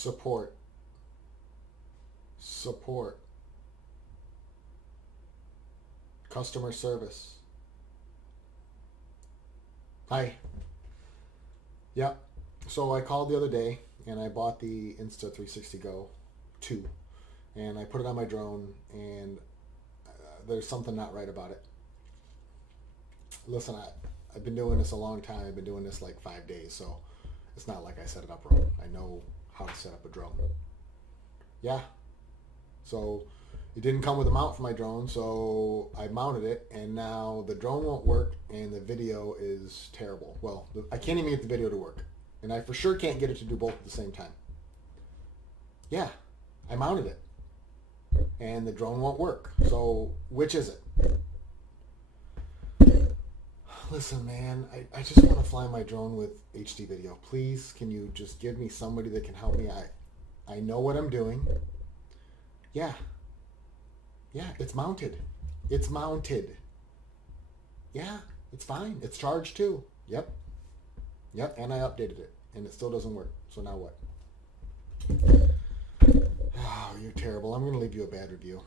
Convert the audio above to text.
Support. Support. Customer service. Hi. Yep. So I called the other day and I bought the Insta360 Go 2 and I put it on my drone and there's something not right about it. Listen, I've been doing this a long time. I've been doing this like 5 days, so it's not like I set it up wrong. I know how to set up a drone. Yeah. So it didn't come with a mount for my drone, so I mounted it, and now the drone won't work, and the video is terrible. Well, I can't even get the video to work, and I for sure can't get it to do both at the same time. Yeah, I mounted it, and the drone won't work. So which is it? Listen, man, I just want to fly my drone with HD video. Please, can you just give me somebody that can help me? I know what I'm doing. Yeah. Yeah, it's mounted. It's mounted. Yeah, it's fine. It's charged too. Yep. Yep, and I updated it. And it still doesn't work. So now what? Oh, you're terrible. I'm going to leave you a bad review.